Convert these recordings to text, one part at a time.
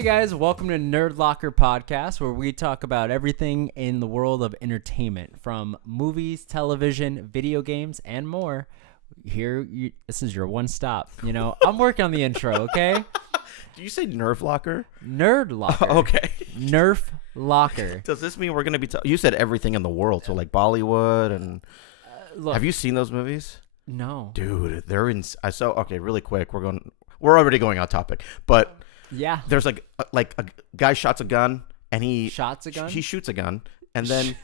Hey guys, welcome to Nerd Locker Podcast, where we talk about everything in the world of entertainment, from movies, television, video games, and more. This is your one stop. You know, I'm working on the intro, okay? Did you say Nerf Locker? Nerd Locker. Okay. Nerf Locker. Does this mean we're going to be... you said everything in the world, so like Bollywood and... Look, have you seen those movies? No. Dude, they're in... okay, really quick. We're already going on topic, but... Yeah. There's like a guy shots a gun, and he... Shots a gun? He shoots a gun, and then...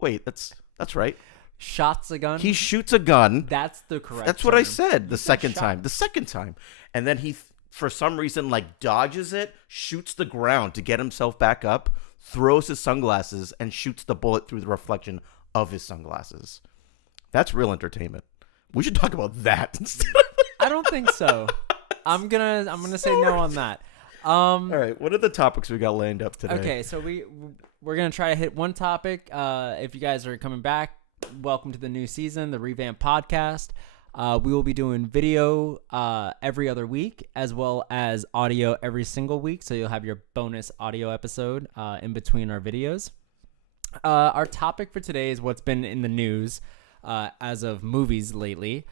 wait, that's right. Shots a gun? He shoots a gun. That's the correct That's what I term. said the second time. The second time. And then he, for some reason, like dodges it, shoots the ground to get himself back up, throws his sunglasses, and shoots the bullet through the reflection of his sunglasses. That's real entertainment. We should talk about that instead. I don't think so. I'm gonna say no on that. All right, what are the topics we got lined up today? Okay, so we're gonna try to hit one topic. If you guys are coming back, welcome to the new season, the Revamp Podcast. We will be doing video every other week, as well as audio every single week. So you'll have your bonus audio episode in between our videos. Our topic for today is what's been in the news as of movies lately.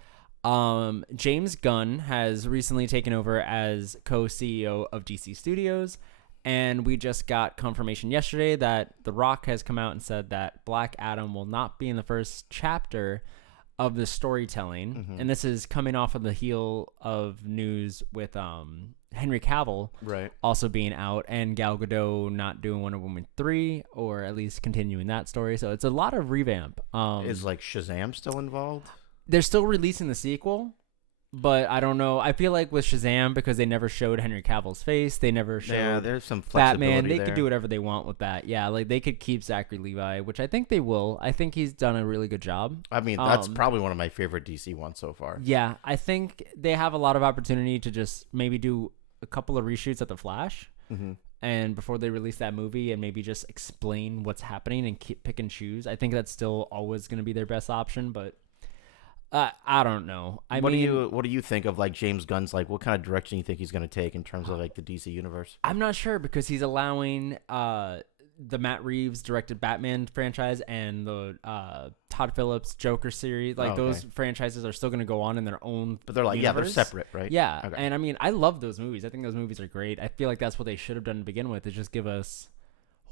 James Gunn has recently taken over as co-CEO of DC Studios, and we just got confirmation yesterday that The Rock has come out and said that Black Adam will not be in the first chapter of the storytelling. Mm-hmm. And this is coming off of the heel of news with Henry Cavill also being out, and Gal Gadot not doing Wonder Woman 3, or at least continuing that story. So it's a lot of revamp. Is like Shazam still involved? They're still releasing the sequel, but I don't know. I feel like with Shazam, because they never showed Henry Cavill's face, they never showed there's some flexibility Batman. They there. could do whatever they want with that. Yeah, like they could keep Zachary Levi, which I think they will. I think he's done a really good job. I mean, that's probably one of my favorite DC ones so far. Yeah, I think they have a lot of opportunity to just maybe do a couple of reshoots at the Flash, and before they release that movie, and maybe just explain what's happening and pick and choose. I think that's still always going to be their best option, but. I don't know. What do you think of like James Gunn's, like what kind of direction you think he's going to take in terms of like the DC universe? I'm not sure, because he's allowing the Matt Reeves directed Batman franchise and the Todd Phillips Joker series. Like those franchises are still going to go on in their own. But they're like universe. they're separate, right? Yeah, okay. And I mean, I love those movies. I think those movies are great. I feel like that's what they should have done to begin with, is just give us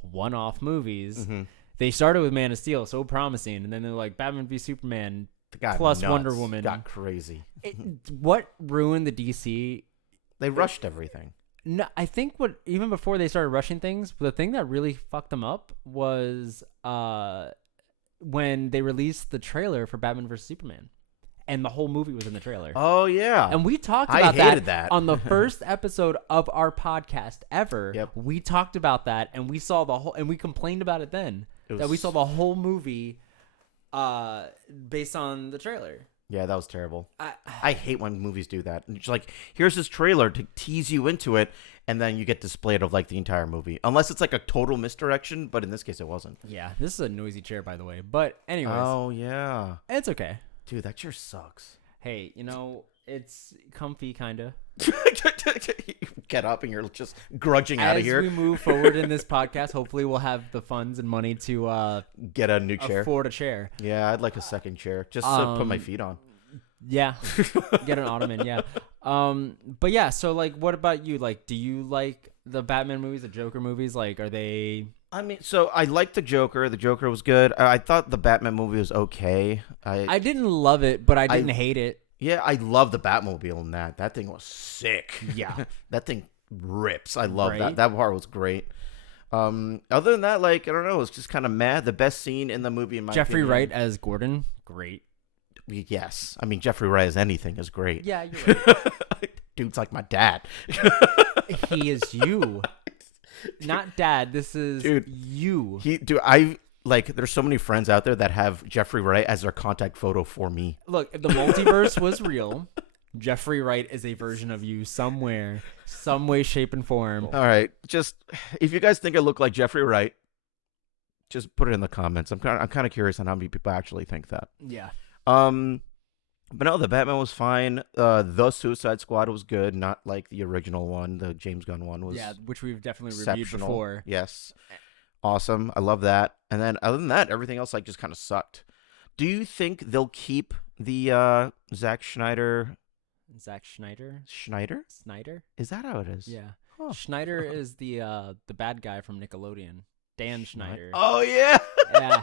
one-off movies. Mm-hmm. They started with Man of Steel, so promising, and then they're like Batman v Superman. Plus nuts. Wonder Woman. Got crazy. What ruined the DC? They rushed everything. No, I think even before they started rushing things, the thing that really fucked them up was when they released the trailer for Batman vs Superman, and the whole movie was in the trailer. Oh yeah, and we talked about that on the first episode of our podcast ever. Yep. We talked about that, and we saw the whole, and we complained about it then that we saw the whole movie. Based on the trailer. Yeah, that was terrible. I hate when movies do that. It's like, here's this trailer to tease you into it, and then you get displayed of like the entire movie. Unless it's like a total misdirection, but in this case it wasn't. Yeah, this is a noisy chair, by the way. But anyways. Oh, yeah. It's okay. Dude, that chair sucks. Hey, it's comfy, kind of. Get up and you're just grudging out of here. As we move forward in this podcast, hopefully we'll have the funds and money to get a new chair. Afford a chair. Yeah, I'd like a second chair just to put my feet on. Yeah, get an ottoman. Yeah, but yeah. So like, what about you? Like, do you like the Batman movies, the Joker movies? Like, are they? I mean, so I liked the Joker. The Joker was good. I thought the Batman movie was okay. I didn't love it, but I didn't hate it. Yeah, I love the Batmobile in that. That thing was sick. Yeah. That thing rips. I love that. That part was great. Other than that, like, I don't know, it's just kind of mad. The best scene in the movie, in my Jeffrey opinion, Wright as Gordon, great. Yes. I mean, Jeffrey Wright as anything is great. Yeah, you're right. Dude's like my dad. He is you. Not dad. This is you. There's so many friends out there that have Jeffrey Wright as their contact photo for me. Look, if the multiverse was real, Jeffrey Wright is a version of you somewhere, some way, shape, and form. All right. Just, if you guys think I look like Jeffrey Wright, just put it in the comments. I'm kind of curious on how many people actually think that. Yeah. But no, the Batman was fine. The Suicide Squad was good, not like the original one. The James Gunn one Yeah, was which we've definitely reviewed exceptional. before. Yes, awesome. I love that. And then other than that, everything else like just kind of sucked. Do you think they'll keep the Zack Schneider? Zack Schneider? Schneider? Snyder? Is that how it is? Yeah. Huh. Schneider is the bad guy from Nickelodeon. Dan Schneider. Oh yeah. Yeah.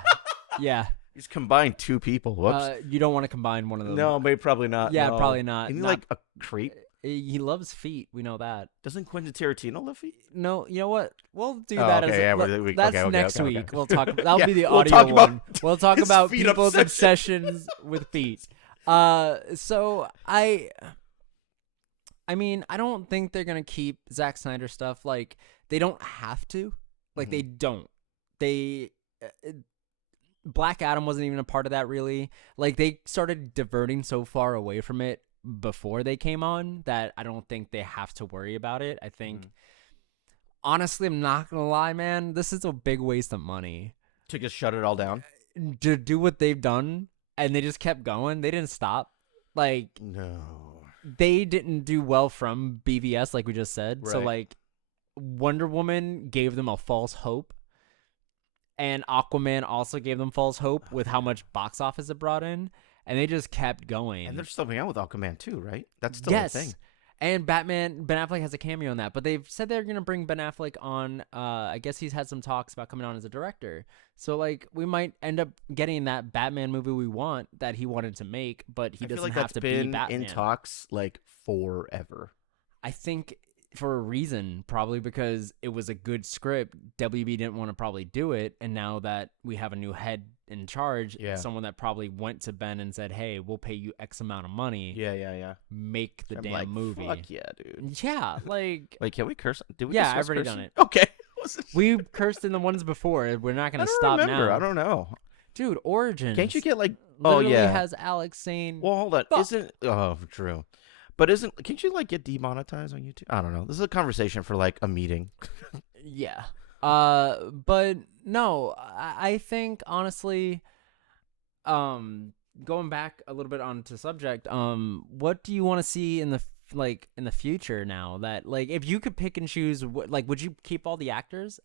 Yeah. He's combined two people. Whoops. You don't want to combine one of them. No, maybe probably not. Yeah, no. probably not. Isn't he Not- like a creep? He loves feet. We know that. Doesn't Quentin Tarantino love feet? No, you know what? We'll do Oh, that okay, as yeah, that's okay, next okay. week. We'll talk. That'll Yeah, be the we'll audio talk about one. We'll talk his about feet people's obsession. obsessions with feet. So I mean, I don't think they're gonna keep Zack Snyder stuff. Like, they don't have to. Like, they don't. They Black Adam wasn't even a part of that, really. Like, they started diverting so far away from it before they came on that I don't think they have to worry about it. I think, honestly, I'm not gonna lie, man, this is a big waste of money To just shut it all down? to do what they've done, and they just kept going. They didn't stop. Like, No. they didn't do well from BVS, like we just said. So, Right. like, Wonder Woman gave them a false hope, and Aquaman also gave them false hope with how much box office it brought in, and they just kept going. And they're still coming out with Aquaman too, right? That's still Yes. a thing. And Ben Affleck has a cameo in that, but they've said they're gonna bring Ben Affleck on. I guess he's had some talks about coming on as a director. So, like, we might end up getting that Batman movie we want that he wanted to make, but he I feel doesn't like have that's to been be Batman. in talks like forever. I think for a reason, probably because it was a good script. WB didn't want to probably do it, and now that we have a new head in charge, Yeah. someone that probably went to Ben and said, "Hey, we'll pay you X amount of money, Yeah. make the I'm damn like, movie." Fuck yeah, dude. Yeah, like, Wait, can we curse? Did we Yeah, discuss I've already cursing? done it. Okay. we cursed in the ones before. We're not I gonna don't stop remember. now, I don't know. dude. Origins. Can't you get like? Literally oh yeah. has Alex saying, Well, hold on. Fuck. Isn't true? But can't you like get demonetized on YouTube? I don't know. This is a conversation for like a meeting. yeah. But no, I think honestly, going back a little bit onto subject, what do you want to see in the future now that, like, if you could pick and choose, would you keep all the actors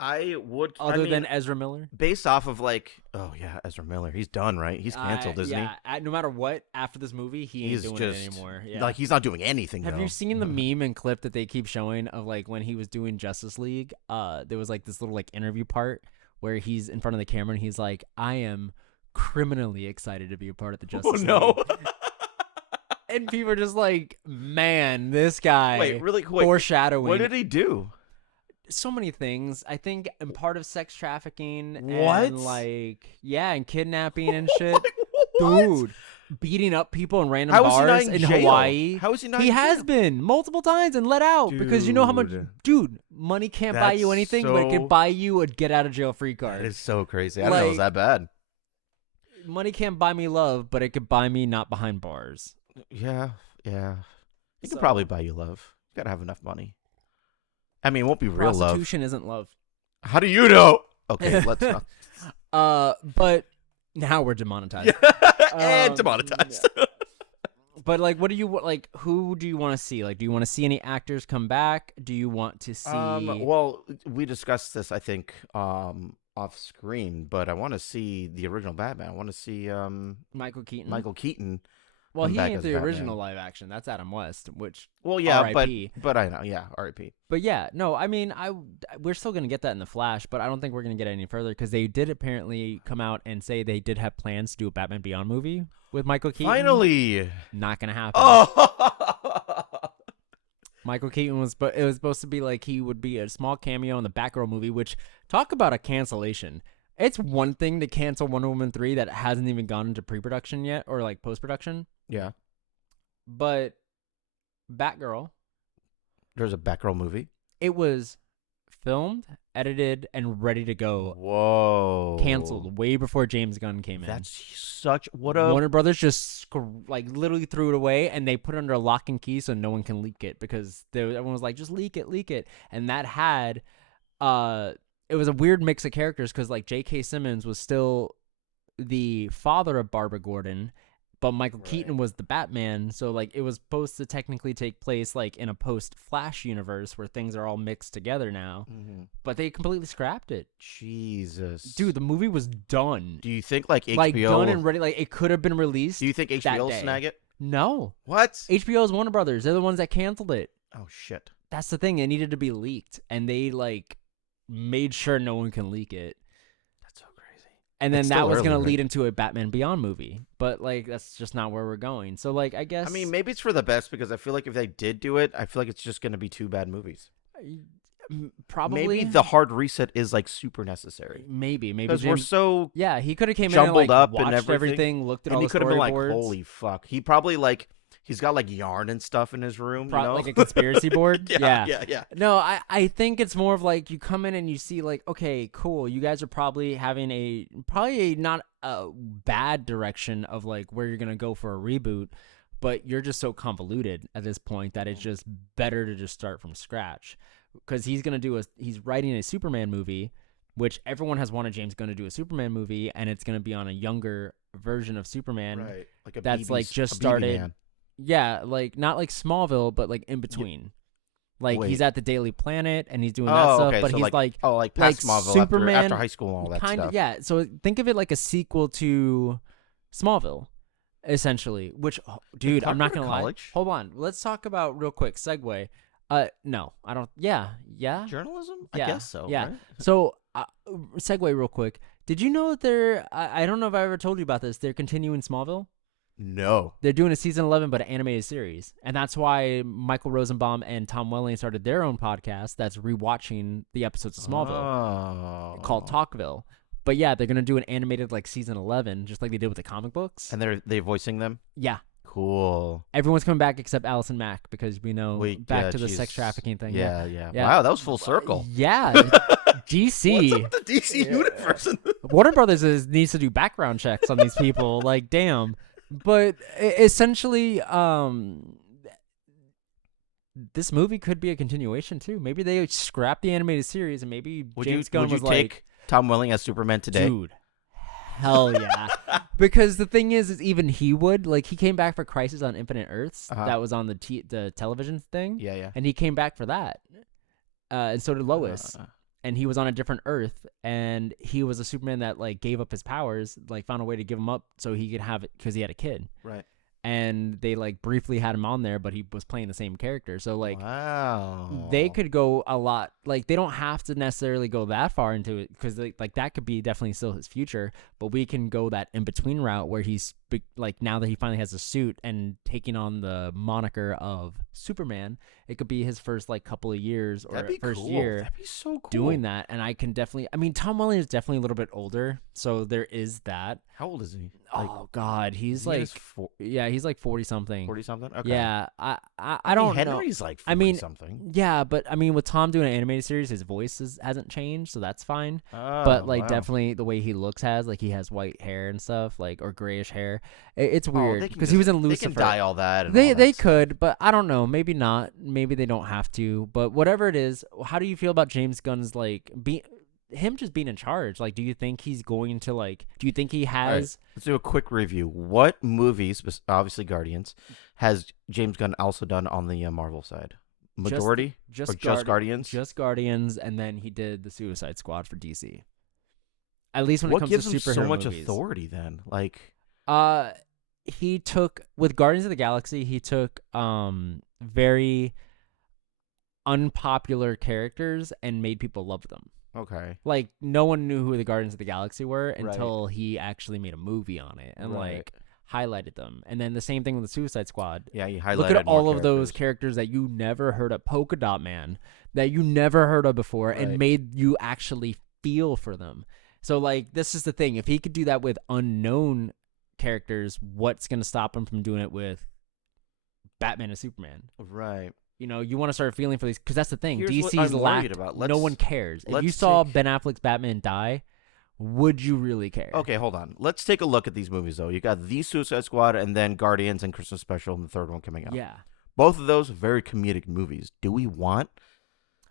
I would. other than Ezra Miller? based off of like, oh yeah, Ezra Miller. He's done, right? He's canceled, isn't yeah, no matter what, after this movie, he ain't He's doing just it anymore. he? Yeah. Like he's not doing anything. Have though. you seen the meme and clip that they keep showing of, like, when he was doing Justice League? There was like this little like interview part where he's in front of the camera and he's like, "I am criminally excited to be a part of the Oh Justice no! League." And people are just like, "Man, this guy." Wait, really quick. Foreshadowing. What did he do? So many things. I think, and part of sex trafficking. What? And, like, yeah, and kidnapping and shit. Like, what? Dude, beating up people in random How is he not bars in in jail? Hawaii. How is he not? He in has jail? been multiple times and let out because you know how much, Dude. money can't buy you That's anything, but it can so- buy you a get out of jail free card. That is so crazy. I didn't know it was Like- that bad. Money can't buy me love, but it could buy me not behind bars. Yeah. He So- could probably buy you love. You gotta have enough money. I mean, it won't be real love. Prostitution isn't love. How do you know? Okay, let's not. But now we're demonetized. And demonetized. But, like, what do you like? Who do you want to see? Like, do you want to see any actors come back? Do you want to see? Well, we discussed this, I think, off screen, but I want to see the original Batman. I want to see Michael Keaton. Michael Keaton. Well, come he back ain't as the Batman. original live action. That's Adam West, which. Well, yeah, R.I.P.. but I know, yeah, R.I.P. But yeah, no, I mean, we're still gonna get that in the Flash, but I don't think we're gonna get it any further because they did apparently come out and say they did have plans to do a Batman Beyond movie with Michael Keaton. Finally. Not gonna happen. Oh. Michael Keaton it was supposed to be like he would be a small cameo in the Batgirl movie, which, talk about a cancellation. It's one thing to cancel Wonder Woman 3 that hasn't even gone into pre-production yet or like post-production, Yeah. but Batgirl, There's a Batgirl movie. it was filmed, edited, and ready to go. Whoa. Canceled way before James Gunn came in. That's such what a Warner Brothers just literally threw it away, and they put it under lock and key so no one can leak it because everyone was like, just leak it, and that had it was a weird mix of characters because, like, J.K. Simmons was still the father of Barbara Gordon, but Michael Keaton was the Batman, so like it was supposed to technically take place like in a post-Flash universe where things are all mixed together now. But they completely scrapped it. Jesus, Dude, the movie was done. Do you think like HBO, like done and ready? Like it could have been released. Do you think HBO will snag it? No. What? HBO is Warner Brothers. They're the ones that canceled it. Oh shit. That's the thing. It needed to be leaked, and they like made sure no one can leak it. And then that was going to lead into a Batman Beyond movie. But, like, that's just not where we're going. So, like, I guess... I mean, maybe it's for the best because I feel like if they did do it, I feel like it's just going to be 2 bad movies. Probably. Maybe the hard reset is, like, super necessary. Maybe. Because we're so... Yeah, he could have came in and, like, up watched and everything, looked at all the storyboards. And he could have been like, holy fuck. He probably, like... He's got like yarn and stuff in his room, you know? Like a conspiracy board. Yeah. No, I think it's more of like you come in and you see like, okay, cool. You guys are probably having a not a bad direction of like where you're gonna go for a reboot, but you're just so convoluted at this point that it's just better to just start from scratch. Because he's writing a Superman movie, which everyone has wanted James Gunn to do a Superman movie, and it's gonna be on a younger version of Superman, right? Like that's like just started. Man. Yeah, like not like Smallville, but like in between. Like he's at the Daily Planet and he's doing that stuff, but so he's like past Smallville Superman, after high school and all that stuff. Yeah, so think of it like a sequel to Smallville, essentially. Which, dude, I'm not gonna lie. Hold on, let's talk about real quick. Segue. No, I don't. Yeah. Journalism? Yeah. I guess so. Yeah. Right? So, segue real quick. Did you know that they're? I don't know if I ever told you about this. They're continuing Smallville. No. They're doing a season 11, but an animated series. And that's why Michael Rosenbaum and Tom Welling started their own podcast that's rewatching the episodes of Smallville called Talkville. But yeah, they're going to do an animated like season 11, just like they did with the comic books. And they're voicing them? Yeah. Cool. Everyone's coming back except Allison Mack because we know back to the sex trafficking thing. Yeah. Wow, that was full circle. Yeah. DC. What's up with the DC universe? Warner Brothers needs to do background checks on these people. Like, damn. But essentially, this movie could be a continuation too. Maybe they scrap the animated series, and maybe James Gunn was like, "Would you take Tom Welling as Superman today?" Dude, hell yeah! Because the thing is even he would like. He came back for Crisis on Infinite Earths. That was on the television thing. Yeah. And he came back for that, and so did Lois. And he was on a different Earth, and he was a Superman that like gave up his powers, like found a way to give them up so he could have it because he had a kid. Right. And they like briefly had him on there, but he was playing the same character. So like, wow, they could go a lot. Like they don't have to necessarily go that far into it because like that could be definitely still his future. But we can go that in between route where he's like now that he finally has a suit and taking on the moniker of Superman. It could be his first like couple of years or first year. That'd be so cool doing that. And I can definitely. I mean, Tom Welling is definitely a little bit older, so there is that. How old is he? Oh God, he's like he's like 40 something. 40 something. Okay. Yeah, I don't know. Henry's like 40 something. Yeah, but I mean, with Tom doing an animated series, his voice hasn't changed, so that's fine. But like, definitely the way he looks he has white hair and stuff, like or grayish hair. It's weird because he was in Lucifer. They can dye all that. They could, but I don't know. Maybe not. Maybe they don't have to. But whatever it is, how do you feel about James Gunn's like him just being in charge? Like, do you think he's going to like? Do you think he has? Right. Let's do a quick review. What movies, obviously Guardians, has James Gunn also done on the Marvel side? Majority, just Guardians, just Guardians, and then he did the Suicide Squad for DC. At least when what it comes gives to him superhero so much movies. Authority then? Like, he took with Guardians of the Galaxy. He took very unpopular characters and made people love them. Okay. Like no one knew who the Guardians of the Galaxy were until he actually made a movie on it and like highlighted them. And then the same thing with the Suicide Squad. Yeah, he highlighted. Look at all of those characters that you never heard of, Polka Dot Man, that you never heard of before, and made you actually feel for them. So like this is the thing. If he could do that with unknown characters, what's gonna stop him from doing it with Batman and Superman? Right. You know, you want to start feeling for these because that's the thing. Here's DC's lacked. No one cares. If you saw Ben Affleck's Batman die, would you really care? Okay, hold on. Let's take a look at these movies though. You got The Suicide Squad and then Guardians and Christmas Special and the third one coming out. Yeah. Both of those very comedic movies. Do we want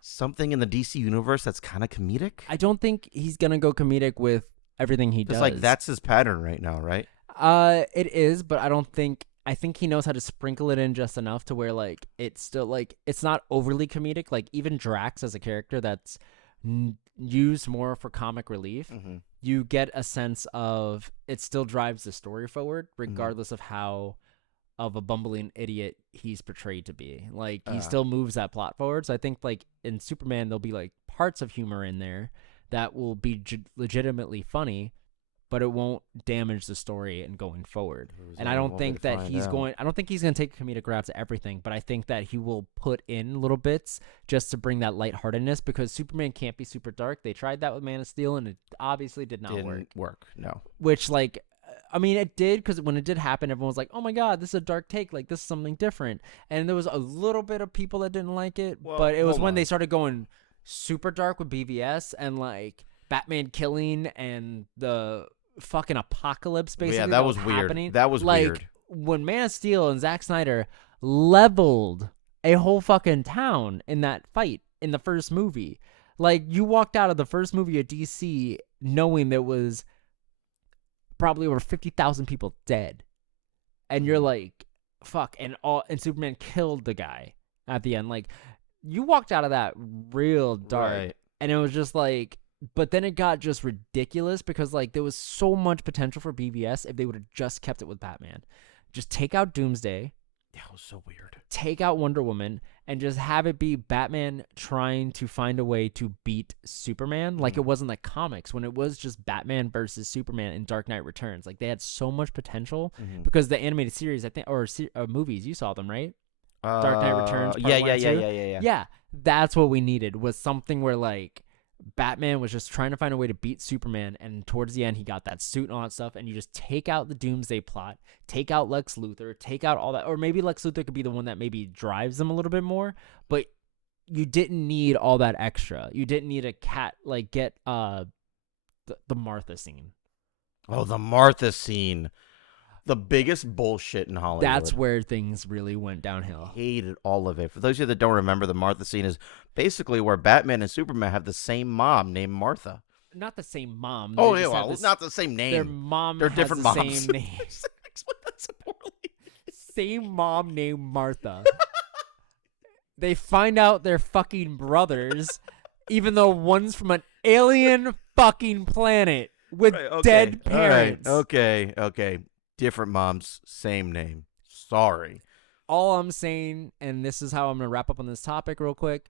something in the DC universe that's kind of comedic? I don't think he's gonna go comedic with everything he does. Like that's his pattern right now, right? It is, but I think he knows how to sprinkle it in just enough to where like it's still like it's not overly comedic. Like even Drax as a character that's used more for comic relief, Mm-hmm. you get a sense of it still drives the story forward, Mm-hmm. regardless of how of a bumbling idiot he's portrayed to be. Like he Uh, still moves that plot forward. So I think like in Superman there'll be like parts of humor in there that will be legitimately funny, but it won't damage the story and going forward. And I don't think that he's going. I don't think he's going to take comedic routes to everything, but I think that he will put in little bits just to bring that lightheartedness because Superman can't be super dark. They tried that with Man of Steel, and it obviously did not Didn't work. No. Which like. I mean, it did because when it did happen, everyone was like, "Oh my god, this is a dark take. Like this is something different." And there was a little bit of people that didn't like it, Well, but it was hold when on. they started going super dark with BVS and like Batman killing and the fucking apocalypse basically Yeah, that was weird. happening. That was like, weird. When Man of Steel and Zack Snyder leveled a whole fucking town in that fight in the first movie. Like you walked out of the first movie of DC knowing there was probably over 50,000 people dead. And you're like, fuck, and Superman killed the guy at the end. Like you walked out of that real dark. Right. And it was just like, but then it got just ridiculous because like there was so much potential for BVS if they would have just kept it with Batman. Just take out Doomsday, That was so weird. take out Wonder Woman, and just have it be Batman trying to find a way to beat Superman like it was in the comics when it was just Batman versus Superman in Dark Knight Returns. Like they had so much potential because the animated series, I think, or movies, you saw them, right? Dark Knight Returns. Part Yeah, 1 yeah, and yeah, 2. yeah, yeah, yeah. Yeah, that's what we needed was something where like Batman was just trying to find a way to beat Superman, and towards the end he got that suit and all that stuff, and you just take out the Doomsday plot, take out Lex Luthor, take out all that, or maybe Lex Luthor could be the one that maybe drives them a little bit more, but you didn't need all that extra. You didn't need a cat like get the Martha scene. Oh, the Martha scene. The biggest bullshit in Hollywood. That's where things really went downhill. Hated all of it. For those of you that don't remember, the Martha scene is basically where Batman and Superman have the same mom named Martha. Not the same mom. Oh, yeah, well, not the same name. Their mom They're has different the moms. same name. Explain that so poorly. Same mom named Martha. They find out they're fucking brothers, even though one's from an alien fucking planet with Right, okay. dead parents. All right. Okay. Different moms, same name. Sorry. All I'm saying, and this is how I'm going to wrap up on this topic real quick.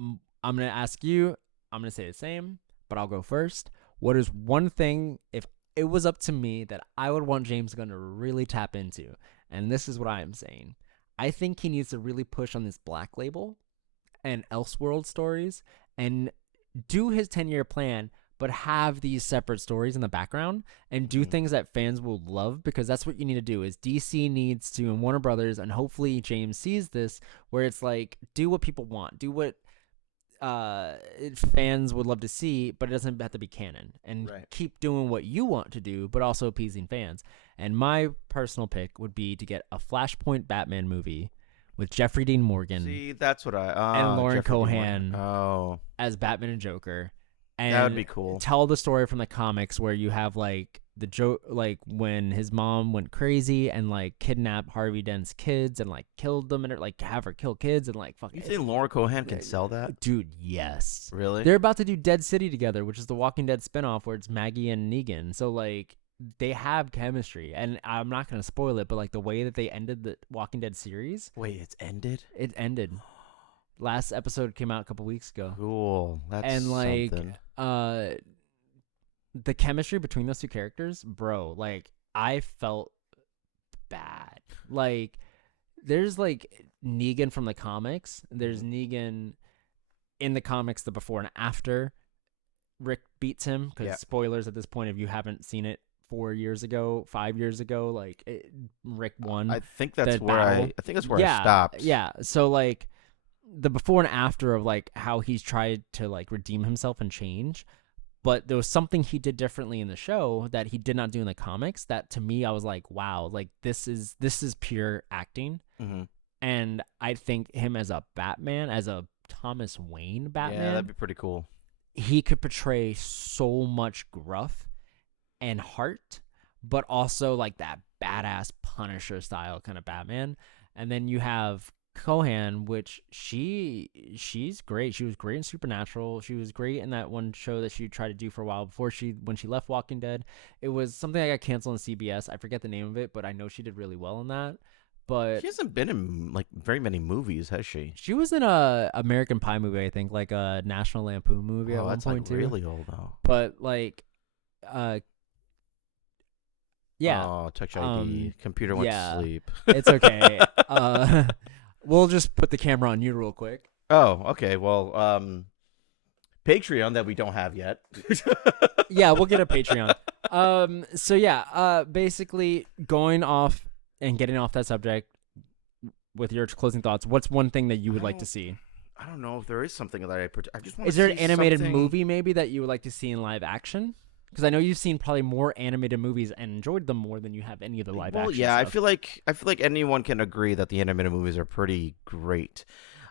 I'm going to ask you, I'm going to say the same, but I'll go first. What is one thing, if it was up to me, that I would want James Gunn to really tap into? And this is what I am saying. I think he needs to really push on this Black Label and Elseworld stories and do his 10-year plan, but have these separate stories in the background and do things that fans will love, because that's what you need to do. Is DC needs to, and Warner Brothers, and hopefully James sees this, where it's like, do what people want, do what fans would love to see, but it doesn't have to be canon, and keep doing what you want to do, but also appeasing fans. And my personal pick would be to get a Flashpoint Batman movie with Jeffrey Dean Morgan. See, that's what and Lauren Jeffrey Dean Cohan Morgan. as Batman and Joker. And That would be cool. Tell the story from the comics where you have like like when his mom went crazy and like kidnapped Harvey Dent's kids and like killed them and like have her kill kids and like fucking. You think Lauren Cohan can sell that? Dude, yes. Really? They're about to do Dead City together, which is the Walking Dead spinoff where it's Maggie and Negan. So like they have chemistry, and I'm not gonna spoil it, but like the way that they ended the Walking Dead series. Wait, it's ended? It ended. Last episode came out a couple weeks ago. Cool. That's and like something. The chemistry between those two characters, bro, like I felt bad. Like there's like Negan from the comics, there's Negan in the comics, the before and after Rick beats him, because spoilers at this point if you haven't seen it 4 years ago, 5 years ago, like Rick won. I think that's where I think that's where I stopped. Yeah, so like the before and after of like how he's tried to like redeem himself and change, but there was something he did differently in the show that he did not do in the comics that to me I was like, wow, like this is pure acting. And I think him as a Batman, as a Thomas Wayne Batman, Yeah, that'd be pretty cool. He could portray so much gruff and heart, but also like that badass Punisher style kind of Batman. And then you have Kohan, which she's great. She was great in Supernatural. She was great in that one show that she tried to do for a while before when she left Walking Dead. It was something that got canceled on CBS. I forget the name of it, but I know she did really well in that. But She hasn't been in like very many movies, has she? she was in a American Pie movie, I think, like a National Lampoon movie at one That's point like too. really old though. But like, yeah, Oh, Touch ID. Computer went to sleep. it's okay. We'll just put the camera on you real quick. Oh, okay. Well, Patreon that we don't have yet. Yeah, we'll get a Patreon. So yeah, basically going off and getting off that subject with your closing thoughts, what's one thing that you would like to see? I don't know if there is something that I just want. Is there an animated movie maybe that you would like to see in live action? Because I know you've seen probably more animated movies and enjoyed them more than you have any of the live action. Well, yeah, stuff. I feel like anyone can agree that the animated movies are pretty great.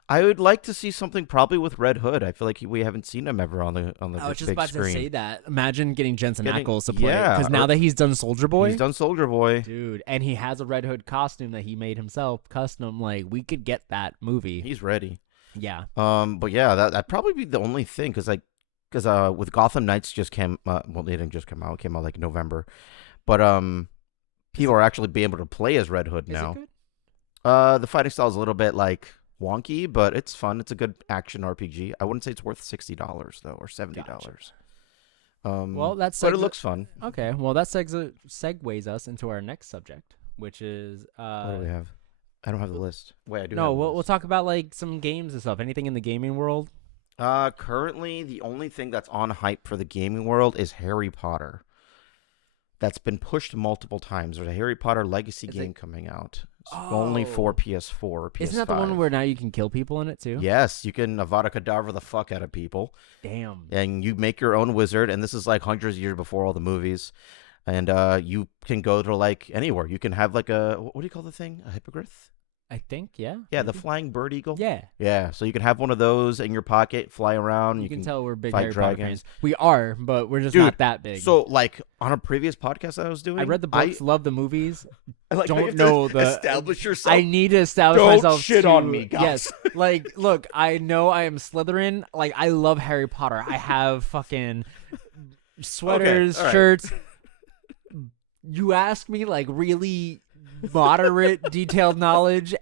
I would like to see something probably with Red Hood. I feel like we haven't seen him ever on the I was just big about screen. to say that. Imagine getting Jensen Ackles to play yeah, because now that he's done Soldier Boy, He's done Soldier Boy. dude, and he has a Red Hood costume that he made himself, custom. Like we could get that movie. He's ready. Yeah. But yeah, that'd probably be the only thing because with Gotham Knights just came. Well, they didn't just come out. It came out like November, but people are actually being able to play as Red Hood now. Is it good? The fighting style is a little bit like wonky, but it's fun. It's a good action RPG. I wouldn't say it's worth $60 though, or $70. Well, that's but it looks fun. Okay. Well, that segues us into our next subject, which is What do we have? I don't have the list. Wait, I do. no. have the We'll list. talk about like some games and stuff. Anything in the gaming world? Currently, the only thing that's on hype for the gaming world is Harry Potter. That's been pushed multiple times. There's a Harry Potter Legacy game coming out. It's only for PS4 or PS5. Isn't that the one where now you can kill people in it too? Yes, you can Avada Kedavra the fuck out of people. Damn. And you make your own wizard, and this is like hundreds of years before all the movies. And you can go to like anywhere. You can have like what do you call the thing? A hippogriff? I think, yeah. Yeah, the flying bird eagle. Yeah. Yeah, so you can have one of those in your pocket, fly around. You can tell we're big fight Harry Potter dragons. fans. We are, but we're just Dude, not that big. So, like, on a previous podcast that I was doing, I read the books, love the movies. I like how don't you have know to the- establish yourself. I need to establish Don't myself. shit on me, guys. Yes, like, look, I know I am Slytherin. Like, I love Harry Potter. I have fucking sweaters, all right. shirts. You ask me, like, really moderate, detailed knowledge.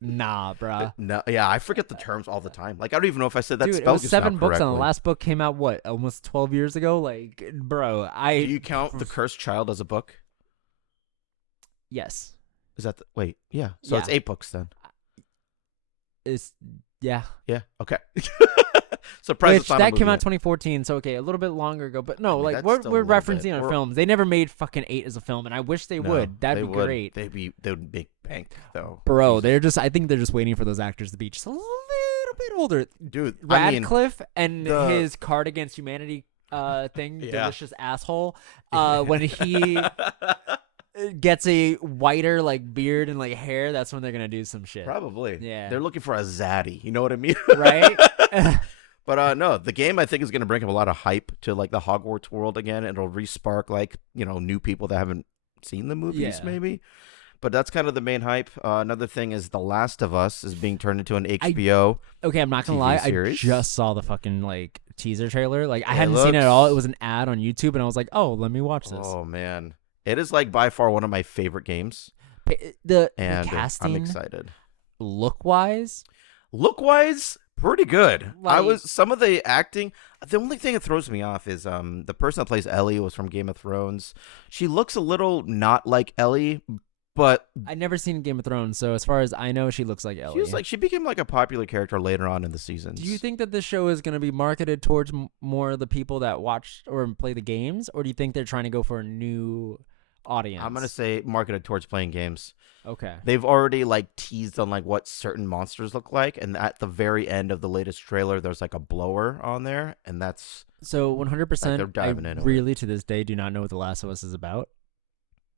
Nah, bruh. No, yeah, I forget the terms all the time. Like, I don't even know if I said that Dude, spell it was just 7 now books, and the correctly. last book came out, what, almost 12 years ago? Like, bro, Do you count The Cursed Child as a book? Yes. Is that wait? Yeah. So it's Yeah. 8 books then. It's, yeah. Yeah. Okay. Surprise! Which, that came out 2014, so okay, a little bit longer ago. But no, I mean, like, that's we're still a little referencing bit. our We're- films. They never made fucking 8 as a film, and I wish they would. That'd be great. They would make bank though. Bro, I think they're just waiting for those actors to be just a little bit older. Dude, I mean, Radcliffe and the- his Card Against Humanity thing, Yeah. delicious asshole. When he gets a whiter like beard and like hair, that's when they're gonna do some shit, probably. Yeah. They're looking for a zaddy. You know what I mean? right? But no, the game I think is going to bring up a lot of hype to like the Hogwarts world again. It'll respark like new people that haven't seen the movies Yeah. maybe. But that's kind of the main hype. Another thing is The Last of Us is being turned into an HBO. Okay, I'm not gonna TV lie. series? I just saw the fucking like teaser trailer. Like I It hadn't seen it at all. It looks- was an ad on YouTube, and I was like, oh, let me watch this. Oh man, it is like by far one of my favorite games, The and casting, I'm excited. look wise, Look wise, pretty good. Like- Some of the acting. The only thing that throws me off is the person that plays Ellie was from Game of Thrones. She looks a little not like Ellie, but I've never seen Game of Thrones, so as far as I know, she looks like Ellie. she became like a popular character later on in the seasons. Do you think that this show is going to be marketed towards more of the people that watch or play the games, or do you think they're trying to go for a new audience? I'm gonna say marketed towards playing games. Okay. They've already like teased on like what certain monsters look like, and at the very end of the latest trailer, there's like a blower on there, and that's So Like 100%, they're I diving into it. really to this day do not know what The Last of Us is about.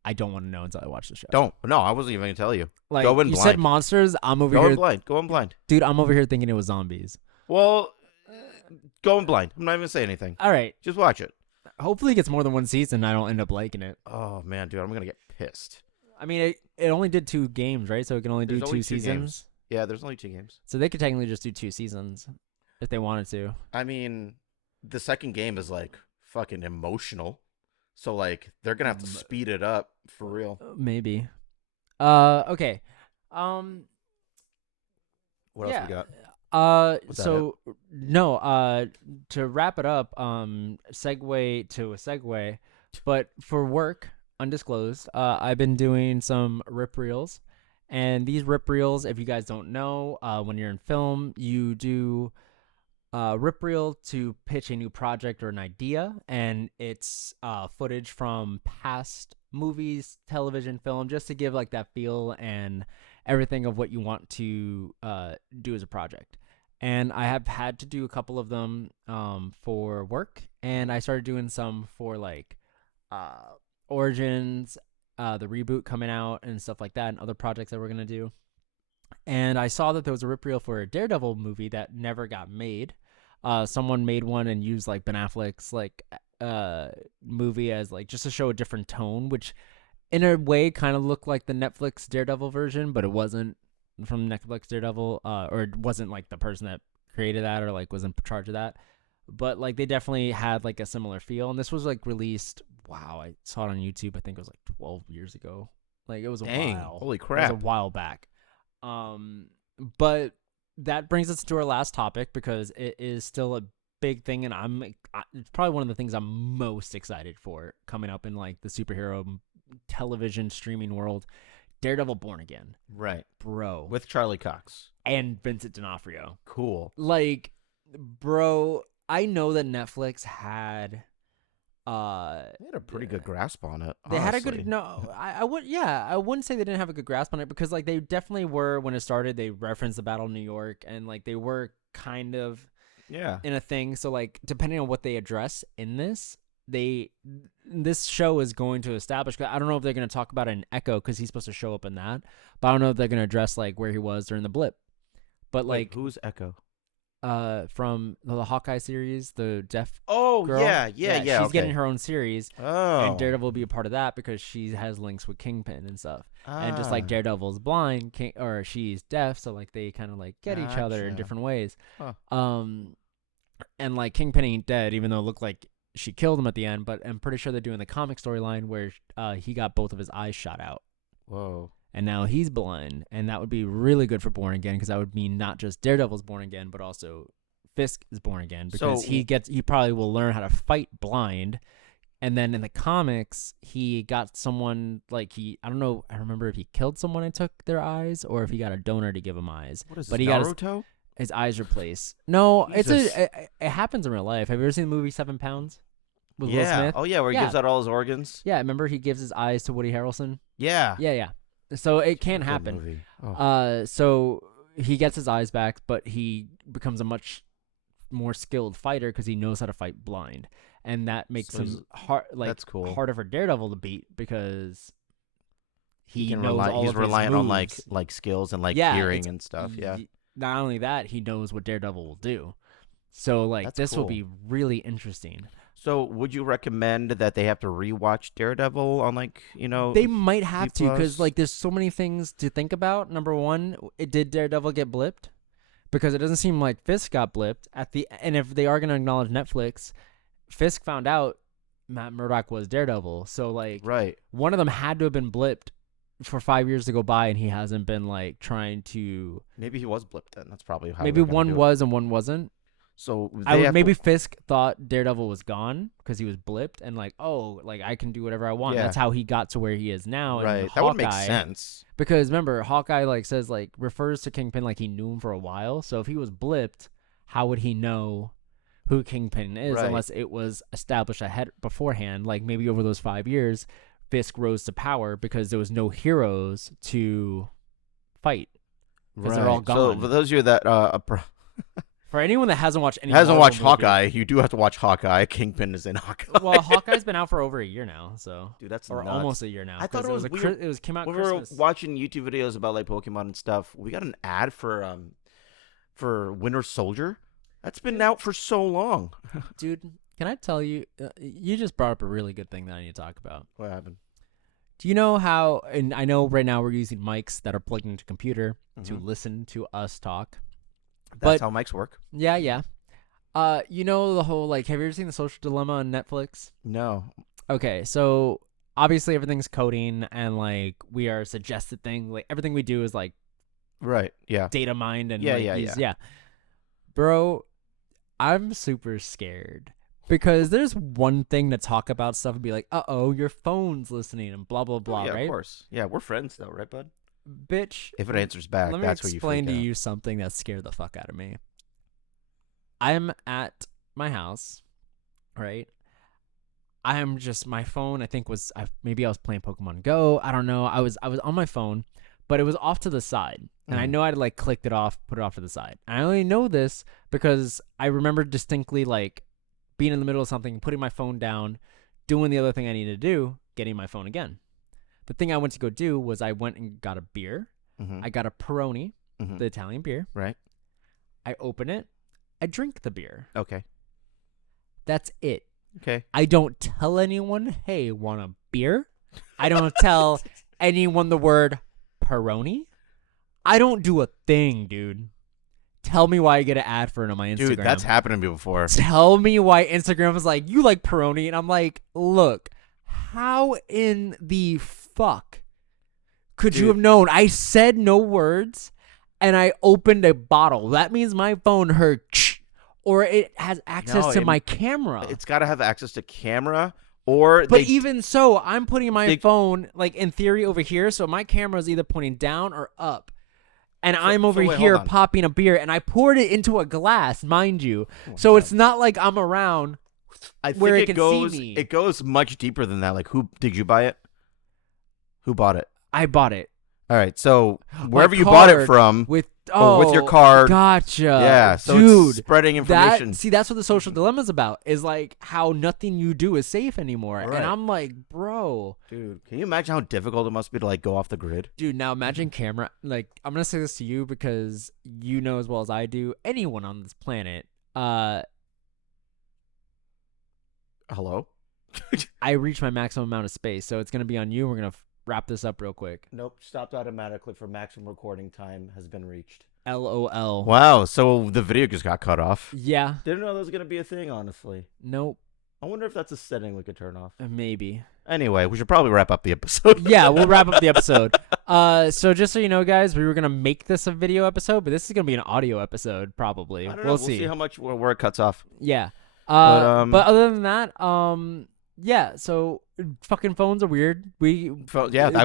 I don't want to know until I watch the show. don't. No, I wasn't even gonna tell you. Like go in you blind. said monsters, I'm over Go in here, blind. Go in blind. dude. I'm over here thinking it was zombies. Well, go in blind. I'm not even gonna say anything. All right. Just watch it. Hopefully it gets more than one season. I don't end up liking it. Oh man, dude, I'm gonna get pissed. I mean, it only did 2 games, right? So it can only do There's only 2 2 seasons. games. Yeah, there's only 2 games. So they could technically just do 2 seasons if they wanted to. I mean, the second game is like fucking emotional, so like they're gonna have to speed it up for real. Maybe. Okay. What else we got? Was that So no. To wrap it up. Segue to a segue, but for work, undisclosed. I've been doing some rip reels, and these rip reels, if you guys don't know, when you're in film, you do rip reel to pitch a new project or an idea, and it's footage from past movies, television, film, just to give like that feel and everything of what you want to do as a project. And I have had to do a couple of them for work, and I started doing some for like Origins, the reboot coming out, and stuff like that, and other projects that we're gonna do. And I saw that there was a rip reel for a Daredevil movie that never got made. Someone made one and used like Ben Affleck's like movie as like just to show a different tone, which in a way kind of looked like the Netflix Daredevil version, but it wasn't from Netflix Daredevil, or it wasn't like the person that created that or like was in charge of that. But like they definitely had like a similar feel, and this was like released. Wow, I saw it on YouTube. I think it was like 12 years ago. Like it was a while. Holy It crap! was a while back. But that brings us to our last topic because it is still a big thing, and it's probably one of the things I'm most excited for coming up in like the superhero television streaming world. Daredevil Born Again. Right. Bro. With Charlie Cox. And Vincent D'Onofrio. Cool. Like, bro, I know that Netflix had They had a pretty good grasp on it. They had a honestly. good I wouldn't say they didn't have a good grasp on it, because like they definitely were when it started. They referenced the Battle of New York, and like they were kind of in a thing. So like depending on what they address in this show is going to establish. I don't know if they're going to talk about it in Echo because he's supposed to show up in that, but I don't know if they're going to address like where he was during the blip. But Wait, like who's Echo? From the Hawkeye series, the deaf girl? Yeah. She's okay. getting her own series, Oh. and Daredevil will be a part of that because she has links with Kingpin and stuff. And just like Ah. Daredevil's blind, or she's deaf, so like they kind of like get each other in Gotcha. different ways. Huh. And like Kingpin ain't dead, even though it looked like she killed him at the end. But I'm pretty sure they're doing the comic storyline where he got both of his eyes shot out. Whoa. And now he's blind, and that would be really good for Born Again, because that would mean not just Daredevil's born again, but also Fisk is born again, because So- he probably will learn how to fight blind. And then in the comics, he got someone like I don't know, I remember if he killed someone and took their eyes, or if he got a donor to give him eyes. What is But this, he got Naruto? his eyes replaced. No, Jesus. it happens in real life. Have you ever seen the movie 7 Pounds with Will Yeah. Smith? Oh yeah, where he Yeah. gives out all his organs. Yeah, remember he gives his eyes to Woody Harrelson? Yeah. Yeah. So it can Good happen. movie. Oh. So he gets his eyes back, but he becomes a much more skilled fighter because he knows how to fight blind, and that makes So he's- him that's cool. harder for Daredevil to beat, because he can knows rely. all He's of his reliant on like moves. skills and like Yeah, hearing it's- and stuff. Yeah. Not only that, he knows what Daredevil will do. So like That's this will cool. be really interesting. So would you recommend that they have to rewatch Daredevil on like They might have to, because Plus? like there's so many things to think about. Number one, did Daredevil get blipped? Because it doesn't seem like Fisk got blipped and if they are going to acknowledge Netflix, Fisk found out Matt Murdock was Daredevil. So like right? one of them had to have been blipped for 5 years to go by, and he hasn't been like trying to. Maybe he was blipped then. That's probably how. Maybe they're gonna one do it. was and one wasn't. So they have Maybe to, Fisk thought Daredevil was gone because he was blipped, and like, oh, like I can do whatever I want. Yeah. That's how he got to where he is now. And right. That would make Hawkeye- sense. Because remember, Hawkeye like says like refers to Kingpin like he knew him for a while. So if he was blipped, how would he know who Kingpin is Right. unless it was established ahead beforehand? Like maybe over those 5 years, Fisk rose to power because there was no heroes to fight. 'Cause Right. they're all So gone. for those of you that For anyone that hasn't watched any hasn't Marvel watched movie- Hawkeye, you do have to watch Hawkeye. Kingpin is in Hawkeye. Well, Hawkeye's been out for over a year now, so Dude, that's or nuts. almost a year now. I thought 'cause it was weird. it was came out When Christmas. we were watching YouTube videos about like Pokemon and stuff, we got an ad for Winter Soldier. That's been out for so long. Dude, Can I tell you? You just brought up a really good thing that I need to talk about. What happened? Do you know how? And I know right now we're using mics that are plugged into a computer to Mhm. listen to us talk. That's But how mics work. yeah, yeah. You know the whole like. Have you ever seen The Social Dilemma on Netflix? No. Okay, so obviously everything's coding, and like we are a suggested thing. Like everything we do is like Right. Yeah. data mined and Yeah, like yeah, used. yeah. Yeah, bro. I'm super scared because there's one thing to talk about stuff and be like, oh, your phone's listening and blah blah blah, Yeah, right? of course. Yeah, we're friends though, right, bud? Bitch. If it answers back, Let me that's where you explain freak to out. you something that scared the fuck out of me. I'm at my house, right? I am just my phone. I think maybe I was playing Pokemon Go. I don't know. I was on my phone, but it was off to the side, and I Mhm. know I'd like clicked it off, put it off to the side. And I only know this because I remember distinctly like being in the middle of something, putting my phone down, doing the other thing I needed to do, getting my phone again. The thing I went to go do was I went and got a beer. Mhm. I got a Peroni, Mhm. the Italian beer. Right. I open it. I drink the beer. Okay. That's it. Okay. I don't tell anyone, hey, want a beer? I don't tell anyone the word Peroni. I don't do a thing, dude. Tell me why I get an ad for it on my Instagram. Dude, that's happened to me before. Tell me why Instagram is like, you like Peroni? And I'm like, look, how in the fuck could you have known? I said no words and I opened a bottle. That means my phone heard or it has access to my camera. It's got to have access to camera, or But even so, I'm putting my phone, like, in theory over here, so my camera is either pointing down or up. And I'm over wait, here hold on. popping a beer, and I poured it into a glass, mind you. So it's not like I'm around I think where it it can goes. see me. It goes much deeper than that. Like, who did you buy it? Who bought it? I bought it. All right, so My wherever you bought it card from, with with your card. Gotcha. Yeah, so dude, it's spreading information. That's what the social dilemma's about. Is like how nothing you do is safe anymore. Right. And I'm like, bro, Dude, can you imagine how difficult it must be to like go off the grid? dude. Now imagine camera. Like I'm gonna say this to you because you know as well as I do. Anyone on this planet. Hello? I reached my maximum amount of space, so it's gonna be on you. We're gonna wrap this up real quick. Nope, stopped automatically for maximum recording time has been reached. LOL. Wow, so the video just got cut off. Yeah. Didn't know that was gonna be a thing, honestly. Nope. I wonder if that's a setting we could turn off. Maybe. Anyway, we should probably wrap up the episode. Yeah, we'll wrap up the episode. So just so you know, guys, we were gonna make this a video episode, but this is gonna be an audio episode probably. I don't know. We'll We'll see how much where it cuts off. Yeah. But, But other than that, yeah. So fucking phones are weird. I'm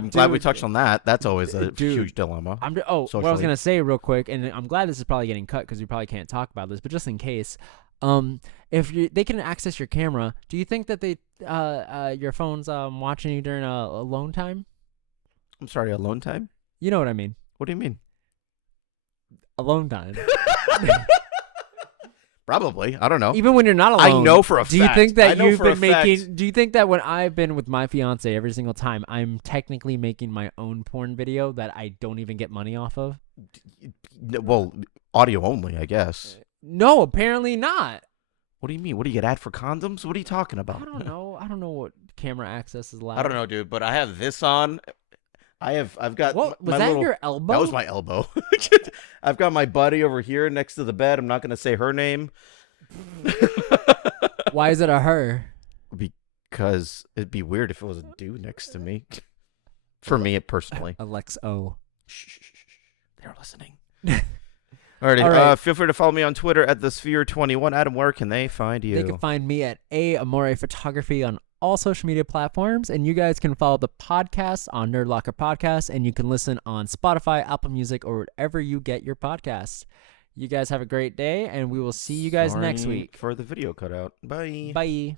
glad we touched on that. That's always a huge dilemma. What I was socially. gonna say real quick, and I'm glad this is probably getting cut because we probably can't talk about this, but just in case, if they can access your camera, do you think that your phone's watching you during alone time? I'm sorry, alone time? You know what I mean? What do you mean? Alone time. Probably. I don't know. Even when you're not alone. I know for a fact. Do you think that you've been making? making? Do you think that when I've been with my fiance every single time, I'm technically making my own porn video that I don't even get money off of? Well, audio only, I guess. No, apparently not. What do you mean? What do you get ad for condoms? What are you talking about? I don't know. I don't know what camera access is allowed. I don't know, dude. But I have this on. I've got. What was my that? little, Your elbow? That was my elbow. I've got my buddy over here next to the bed. I'm not going to say her name. Why is it a her? Because it'd be weird if it was a dude next to me. For me, personally. Alexo. Shh. They're listening. Alrighty. All right. Feel free to follow me on Twitter at TheSphere21. Adam, where can they find you? They can find me at Amore Photography on all social media platforms, and you guys can follow the podcast on Nerd Locker Podcast, and you can listen on Spotify, Apple Music, or wherever you get your podcasts. You guys have a great day, and we will see you guys next Sorry week. for the video cutout. Bye. Bye.